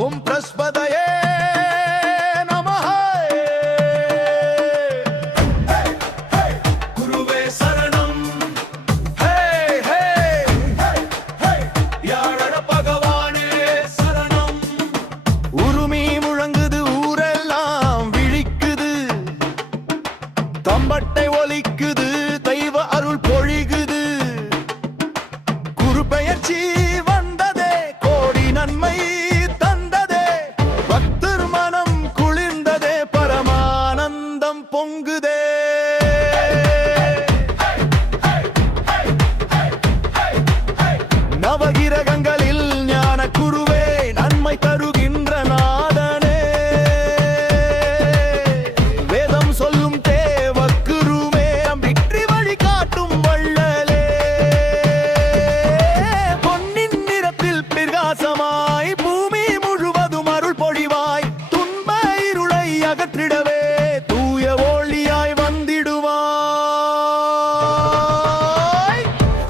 ஓம் பிரஸ்பதயே நமஹ. குருவே சரணம். ஹே ஹே யாழட பகவானே சரணம். உருமி முழங்குது, ஊரெல்லாம் விழிக்குது, தம்பட்டை ஒலிக்குது, தெய்வ அருள் பொழிகுது. குரு பெயர்ச்சி வந்ததே, கோடி நன்மை தந்ததே, பக்தர் மனம் குளிர்ந்ததே, பரமானந்தம் பொங்குதே. நவகிரகங்களில் ஞான குருவே, நன்மை தருகின்ற நாதனே, வேதம் சொல்லும் தேவக்குருவே, வெற்றி வழி காட்டும் வள்ளலே. பொன்னின் நிறத்தில் பிரகாசமாய் பூமி முழுவதும் அருள் பொழிவாய், துன்ப இருளை அகற்றிடவே தூய ஒளியாய் வந்திடுவாய்.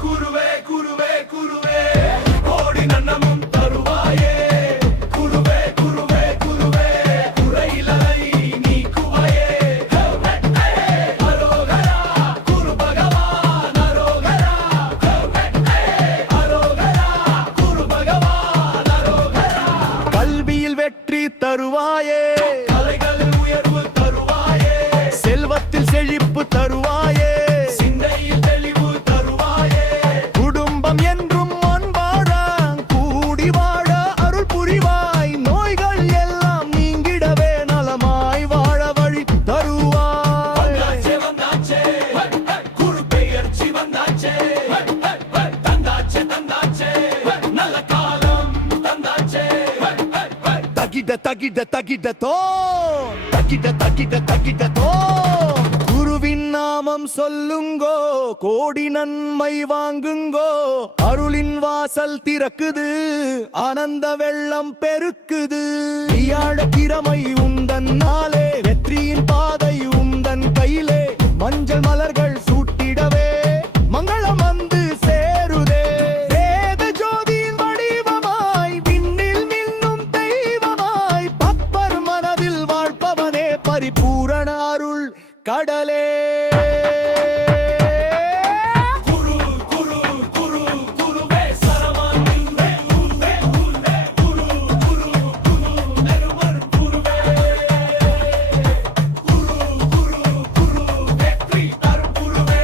குருவே குருவே குருவே, கோடி நன்னமும் தருவாயே. குருவே குருவே குருவே, குறைகளை நீக்குவாயே. அரோகரா குரு பகவான், அரோகரா அரோகரா குரு பகவான், அரோகரா. கல்வியில் வெற்றி தருவாயே, கலைகளில் உயர்வு தருவாயே, செல்வத்தில் செழிப்பு தருவாயே, சிந்தையில் தெளிவு தருவாயே. குடும்பம் என்றும் அன்பாட கூடி வாழ அருள் புரிவாய், நோய்கள் எல்லாம் நீங்கிடவே நலமாய் வாழ வழி தருவாய். குரு பெயர்ச்சி வந்தாச்சே, தந்தாச்சே தந்தாச்சே, நல்ல காலம் தந்தாச்சே. தகிட தகிட தகிட தோ, தகிட தகிட தகிட தோ. குருவின் நாமம் சொல்லுங்கோ, கோடி நன்மை வாங்குங்கோ, அருளின் வாசல் திறக்குது, ஆனந்த வெள்ளம் பெருக்குது. ஈயாழ திறமை உந்தன் நாளே, வெற்றியின் பாதை உந்தன் கையிலே, மஞ்சள் மலர்கள் சூட்டிடவே மங்களம் வந்து சேருதே. வேத ஜோதியின் வடிவமாய், விண்ணில் மின்னும் தெய்வமாய், பப்பர் மனதில் வாழ்பவனே, பரிபூரண அருள் கடலே. குரு குரு குரு குருவே சரணம். குரு குரு குரு நெருவர் குருவே. குரு குரு குரு வெற்றி தரும் குருவே.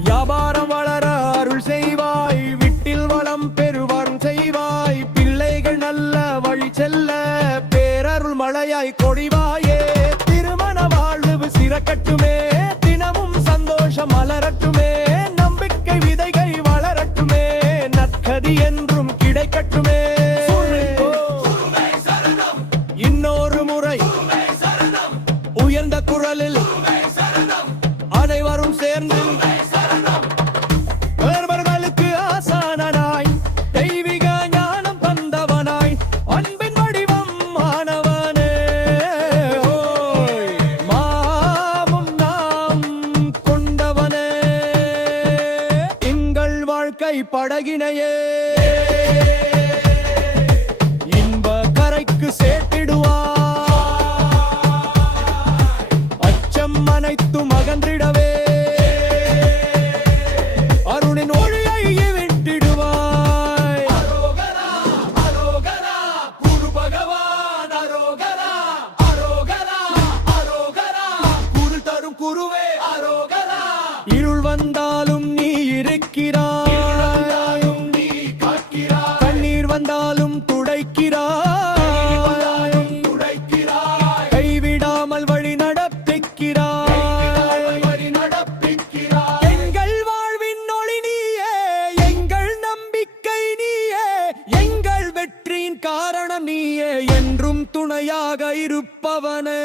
வியாபாரம் வளர அருள் செய்வாய், வீட்டில் வளம் பெருவரும் செய்வாய், பிள்ளைகள் நல்ல வழி செல்ல பேரருள் மழையாய் கொடிவாயே. திருமண வாழ்வு சிறக்கட்டுமே, தினமும் சந்தோஷம் மலரட்டுமே, நம்பிக்கை விதைகள் வளரட்டுமே, நற்கதி என்றும் கிடைக்கட்டுமே. இன்னொரு முறை உயர்ந்த குரலில் அனைவரும் சேர்ந்து அவர்களுக்கு ஆசானனாய், தெய்வீக ஞானம் தந்தவனாய், அன்பின் வடிவம் மாணவனே. மாவும் நாம் கொண்டவனே, எங்கள் வாழ்க்கை படகினையே இன்ப கரைக்கு சேர்த்திடுவாய், அச்சம் அனைத்தும் அகன்றிடவே அருணின் ஒளியை விட்டிடுவாய். அரோகரா அரோகரா குரு பகவான், அரோகரா அரோகரா அரோகரா குரு தரும் குருவே, அரோகரா. இருள் வந்தாலும் நீ இருக்கிறாய், கண்ணீர் வந்தாலும் துடைக்கிறாய், கைவிடாமல் வழி நடப்பிக்கிறாய். எங்கள் வாழ்வின் ஒளி நீயே, எங்கள் நம்பிக்கை நீயே, எங்கள் வெற்றியின் காரணம் நீயே, என்றும் துணையாக இருப்பவனே.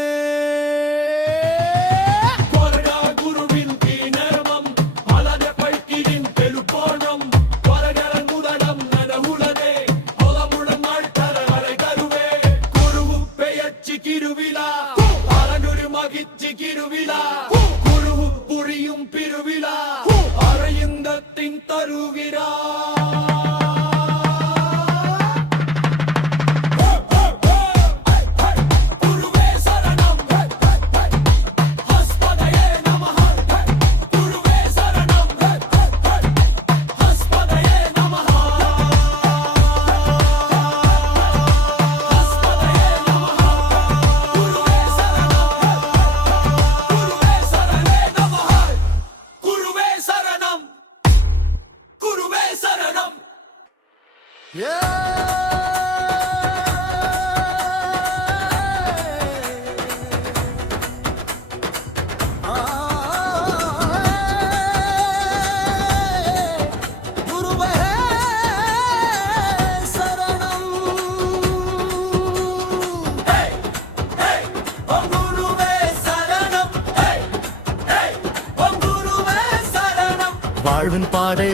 குருவின் தீநர்மம் அலத பைக்கியின் பெருப்போணம், வரகரன் முதலம் நனவுளதே, அவமுடன்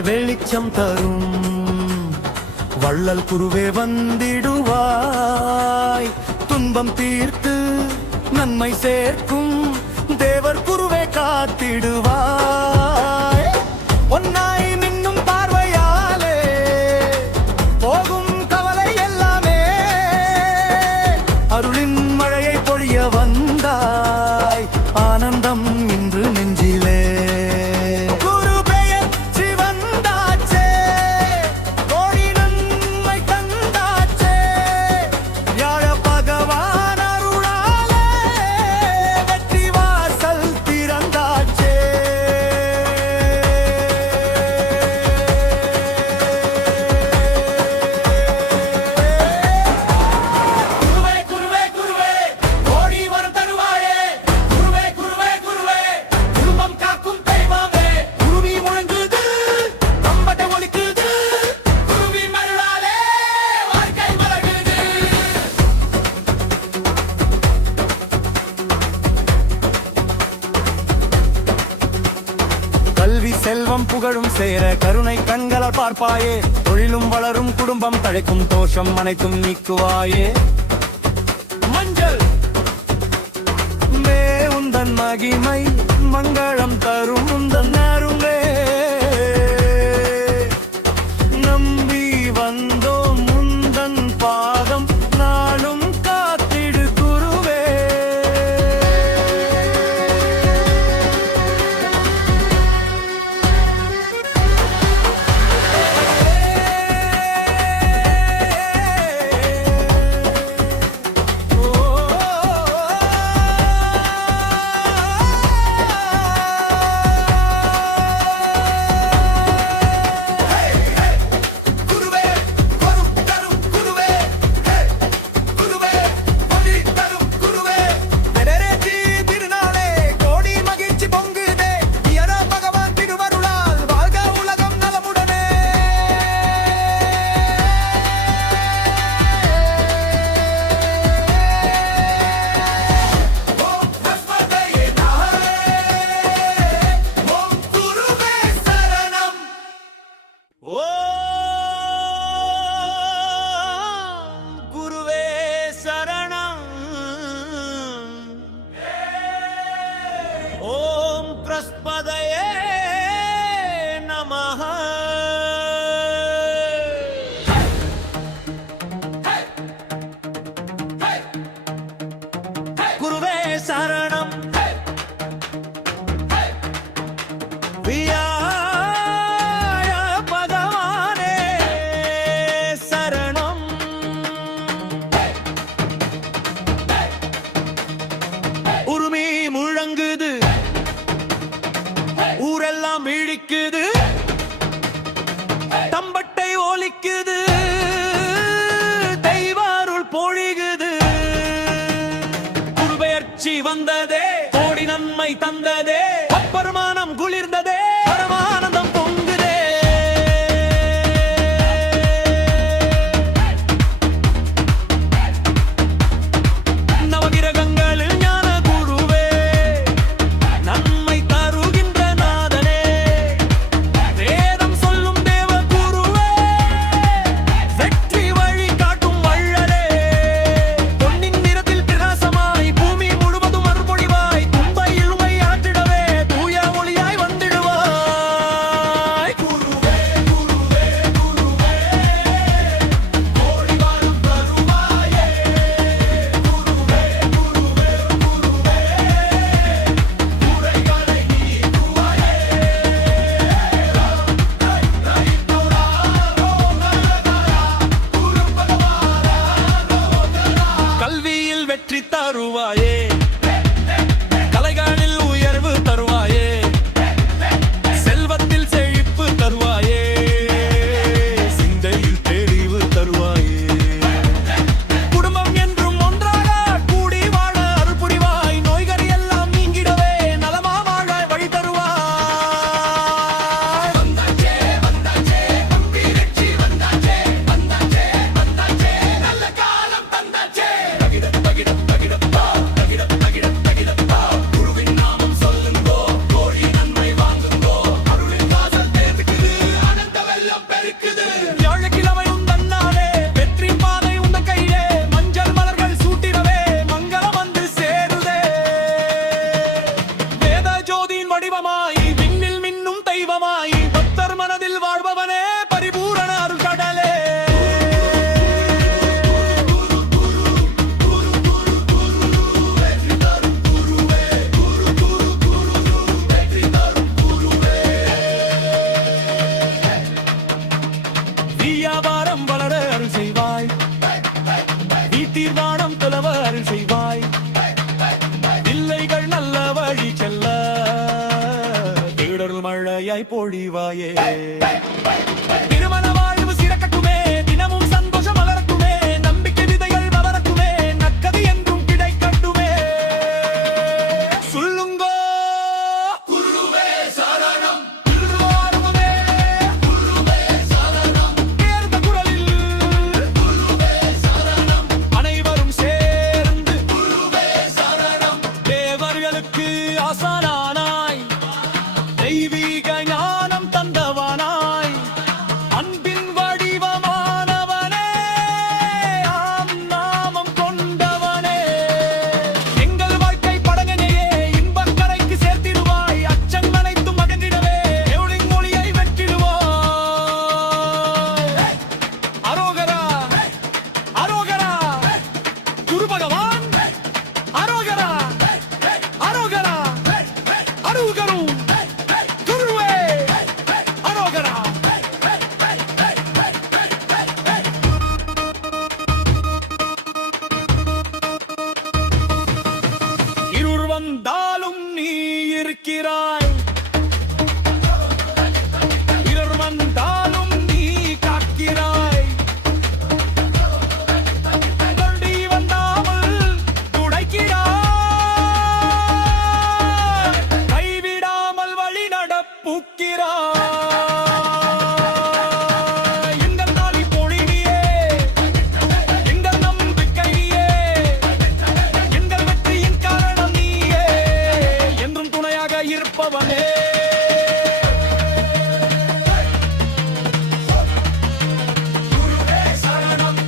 வெளிச்சம் தரும் வள்ளல் குருவே வந்திடுவாய் துன்பம் தீர்த்து நன்மை சேர்க்கும் தேவர் குருவே காத்திடுவாய் ஒன்னாய் மின்னும் பார்வையாலே போகும் கவலை எல்லாமே அருளின் மழையை பொழிய வந்தாய் ஆனந்தம் இன்று நெஞ்சிலே செல்வம் புகழும் சேர கருணை கண்களால் பார்ப்பாயே தொழிலும் வளரும் குடும்பம் தழைக்கும் தோஷம் அனைத்தும் நீக்குவாயே மஞ்சள் மே உந்தன் மகிமை மங்களம் தரும் உந்தன் அருளே நம்பி வந்தோம் முந்தன் பாதம் நாளும் காத்திடு குருவே பதையே நமஹ குருவே சரணம் வியாய பகவானே சரணம் உருமி முழங்குது ஊரெல்லாம் இழிக்குது தம்பட்டை ஒலிக்குது தெய்வாருள் பொழிகுது குருபெயர்ச்சி வந்ததே கோடி நன்மை தந்ததே அப்பருமானம் குளிர்ந்ததே பரமானந்தம் பொங்குதே நவகிரகங்களில் ஞான குருவே நன்மை தருகின்ற நாதனே வேதம் சொல்லும் தேவ குருவே வெற்றி வழி காட்டும் வள்ளலே பொன்னின் நிறத்தில் பிரகாசமாய் பூமி முழுவதும் அருள்பொழிவாய் துன்ப இழுமை ஆற்றிடவே பொழிவாயே. திருமண வாழ்வு சிறக்கட்டுமே, தினமும் சந்தோஷம் மலரட்டுமே, நம்பிக்கை விதைகள் வளரட்டுமே, நற்கதி என்றும் கிடைக்கட்டுமே. சொல்லுங்கோ குருவே சரணம் திருவாரூரே, குருவே சரணம் உயர்ந்த குரலில் குருவே சரணம் அனைவரும் சேர்ந்து குருவே சரணம் தேவர்களுக்கு ஆசானானாய், தெய்வீக ஞானம் தந்தவனாய், அன்பின் வடிவமானவனே, ஆம் நாமம் கொண்டவனே. எங்கள் வாழ்க்கை படகனையே இன்பக்கரைக்கு சேர்த்திடுவாய், அச்சங்கள் அனைத்தும் அகன்றிடவே எவளின் மொழியை வெற்றிடுவாய். அரோகரா அரோகரா குரு பகவான், அரோகரா அரோகரா அருகரு குருவே அரோகரா. இருள் வந்தாலும் நீ இருக்கிறாய், இருள் வந்தாலும் நீ காக்கிறாய், கொண்டி வந்தாமல் துடைக்கிறாய், கைவிடாமல் வழி நடப்புக்கிறாய். எங்கள் நாளி பொழினியே, எங்கள் நம்பிக்கை நீயே, எங்கள் வெற்றியின் காரணம் நீயே, என்றும் துணையாக இருப்பவனே. குருவே சரணம்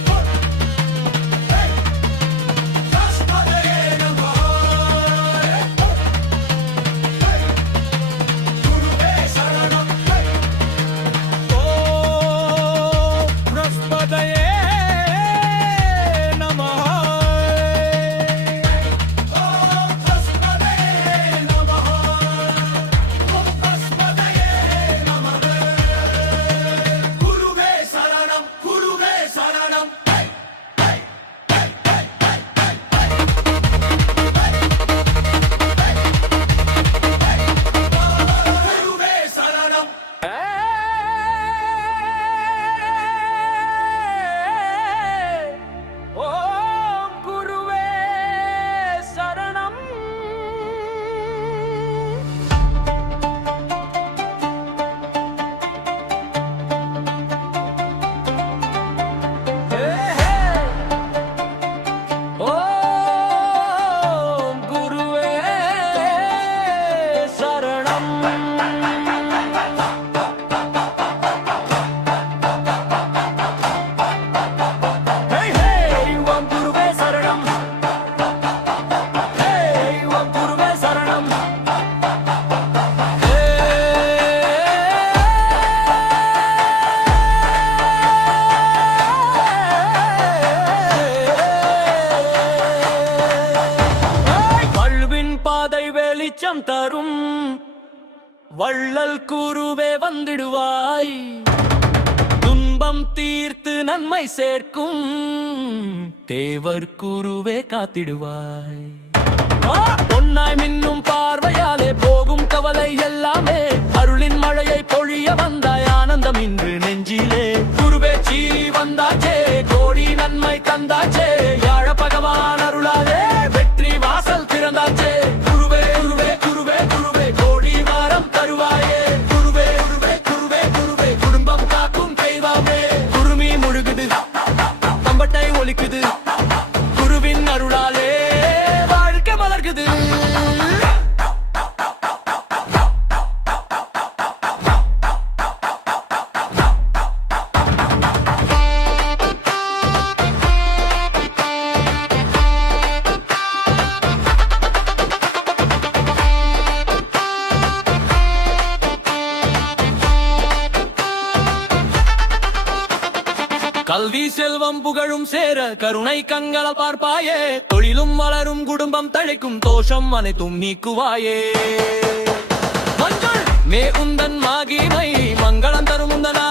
தஸ்மதே நமः குருவே சரணம் ஓம் ப்ரஸ்பதயே நமः. ஓம் தஸ்மதே நமः ஓம் தஸ்மதே நமः குருவே சரணம் குருவே சரணம் குருவே சரணம் ஓம் குருவே சரணம். ஓம் குருவே சரணம். Hey, hey, ஓம் குருவே சரணம். Hey, ஓம் குருவே சரணம். வாழ்வின் பாதை வெளிச்சம் தரும் வள்ளல் குருவே வந்திடுவாய், துன்பம் தீர்த்து நன்மை சேர்க்கும் தேவர் குருவே காத்திடுவாய். பொன்னாய் மின்னும் பார்வையாலே போகும் கவலை எல்லாமே, அருளின் மழையை பொழிய வந்தாய், ஆனந்தம் இன்று நெஞ்சிலே. குருவே சீ வந்தாச்சே, கோடி நன்மை தந்தாச்சே, யாழ பகவான் அருளாலே வெற்றி வாசல் திறந்தாச்சே. குருவே குருவே குருவே குருவே கோடி வாரம் தருவாயே, குருவே குருவே குருவே குருவே குடும்பம் காக்கும் தெய்வமே. குருமி முழுகுது, தம்பட்டை ஒலிக்குது, குருவின் அருளாலே வாழ்க்கை மலர்குது. கல்வி செல்வம் புகழும் சேர கருணை கண்கள பார்ப்பாயே, தொழிலும் வளரும் குடும்பம் தழைக்கும் தோஷம் அனைத்தும் நீக்குவாயே. மஞ்சள் மே உந்தன் மாகிமை மங்களம் தரும் உந்தனா